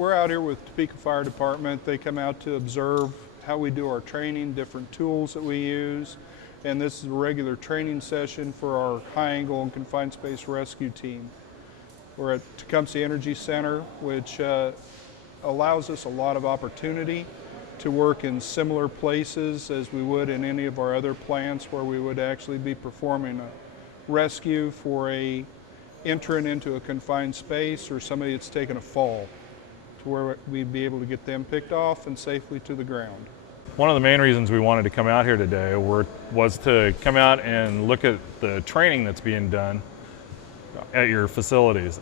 We're out here with Topeka Fire Department. They come out to observe how we do our training, different tools that we use, and this is a regular training session for our high angle and confined space rescue team. We're at Tecumseh Energy Center, which allows us a lot of opportunity to work in similar places as we would in any of our other plants, where we would actually be performing a rescue for a entrant into a confined space or somebody that's taken a fall, to where we'd be able to get them picked off and safely to the ground. One of the main reasons we wanted to come out here today was to come out and look at the training that's being done at your facilities.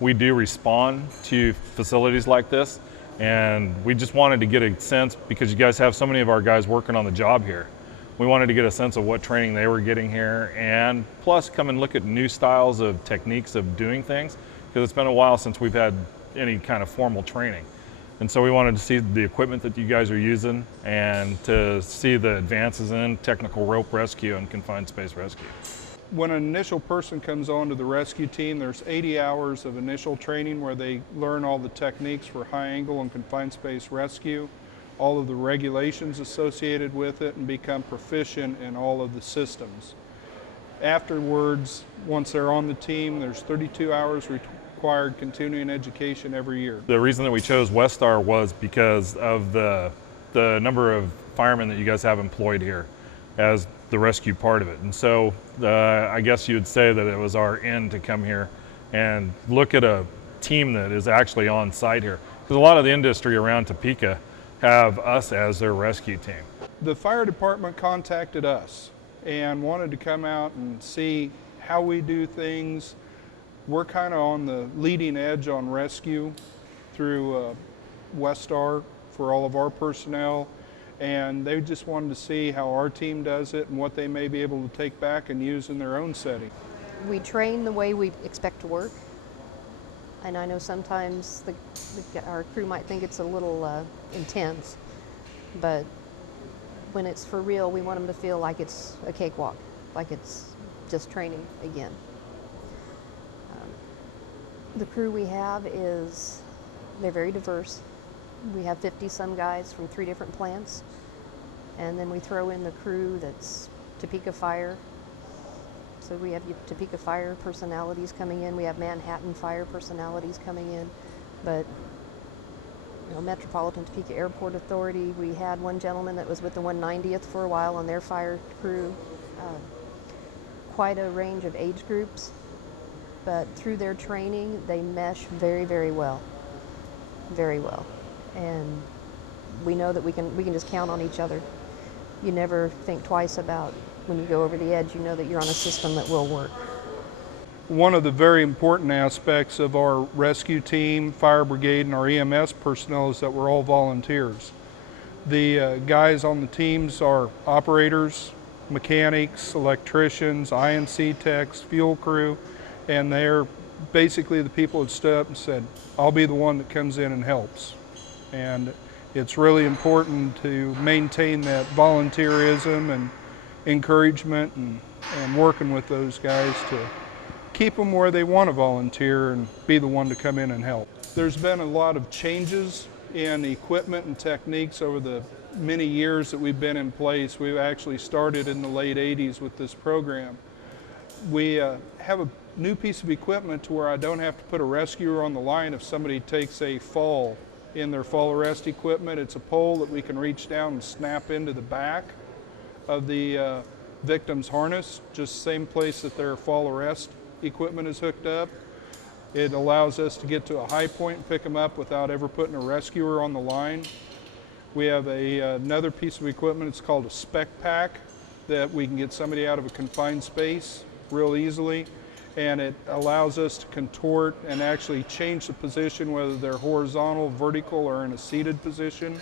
We do respond to facilities like this, and we just wanted to get a sense, because you guys have so many of our guys working on the job here. We wanted to get a sense of what training they were getting here, and plus come and look at new styles of techniques of doing things, because it's been a while since we've had any kind of formal training. And so we wanted to see the equipment that you guys are using and to see the advances in technical rope rescue and confined space rescue. When an initial person comes onto the rescue team, there's 80 hours of initial training where they learn all the techniques for high angle and confined space rescue, all of the regulations associated with it, and become proficient in all of the systems. Afterwards, once they're on the team, there's 32 hours required continuing education every year. The reason that we chose Westar was because of the number of firemen that you guys have employed here as the rescue part of it. And so I guess you would say that it was our end to come here and look at a team that is actually on site here. Because a lot of the industry around Topeka have us as their rescue team. The fire department contacted us and wanted to come out and see how we do things. We're kind of on the leading edge on rescue through Westar for all of our personnel, and they just wanted to see how our team does it and what they may be able to take back and use in their own setting. We train the way we expect to work, and I know sometimes our crew might think it's a little intense, but when it's for real, we want them to feel like it's a cakewalk, like it's just training again. The crew we have they're very diverse. We have 50-some guys from 3 different plants, and then we throw in the crew that's Topeka Fire. So we have Topeka Fire personalities coming in. We have Manhattan Fire personalities coming in, but Metropolitan Topeka Airport Authority. We had one gentleman that was with the 190th for a while on their fire crew. Quite a range of age groups, but through their training, they mesh very, very well, very well. And we know that we can just count on each other. You never think twice about when you go over the edge, you know that you're on a system that will work. One of the very important aspects of our rescue team, fire brigade, and our EMS personnel is that we're all volunteers. The guys on the teams are operators, mechanics, electricians, INC techs, fuel crew, and they're basically the people that stood up and said, I'll be the one that comes in and helps. And it's really important to maintain that volunteerism and encouragement and working with those guys to keep them where they want to volunteer and be the one to come in and help. There's been a lot of changes in equipment and techniques over the many years that we've been in place. We've actually started in the late 80s with this program. We have a new piece of equipment to where I don't have to put a rescuer on the line if somebody takes a fall in their fall arrest equipment. It's a pole that we can reach down and snap into the back of the victim's harness, just same place that their fall arrest equipment is hooked up. It allows us to get to a high point and pick them up without ever putting a rescuer on the line. We have another piece of equipment, it's called a spec pack, that we can get somebody out of a confined space real easily, and it allows us to contort and actually change the position, whether they're horizontal, vertical, or in a seated position.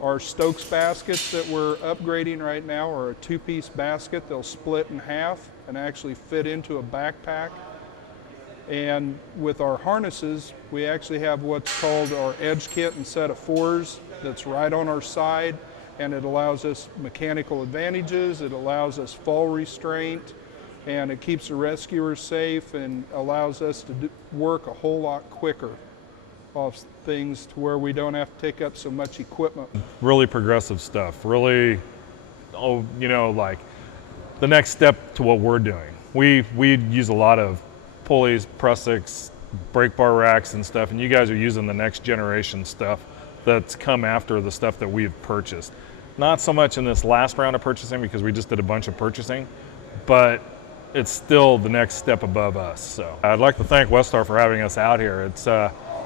Our Stokes baskets that we're upgrading right now are a 2-piece basket. They'll split in half and actually fit into a backpack. And with our harnesses, we actually have what's called our edge kit and set of 4s that's right on our side, and it allows us mechanical advantages, it allows us fall restraint, and it keeps the rescuers safe and allows us to work a whole lot quicker off things to where we don't have to take up so much equipment. Really progressive stuff. Really, like the next step to what we're doing. We use a lot of pulleys, prussics, brake bar racks and stuff, and you guys are using the next generation stuff that's come after the stuff that we've purchased. Not so much in this last round of purchasing because we just did a bunch of purchasing, but it's still the next step above us. So I'd like to thank Westar for having us out here.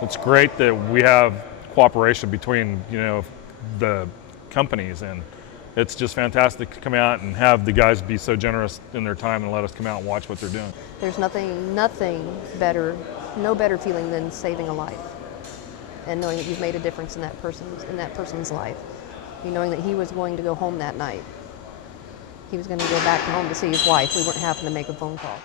It's great that we have cooperation between the companies, and it's just fantastic to come out and have the guys be so generous in their time and let us come out and watch what they're doing. There's nothing better, no better feeling than saving a life and knowing that you've made a difference in that person's life. Knowing that he was going to go home that night. He was going to go back home to see his wife. We weren't having to make a phone call.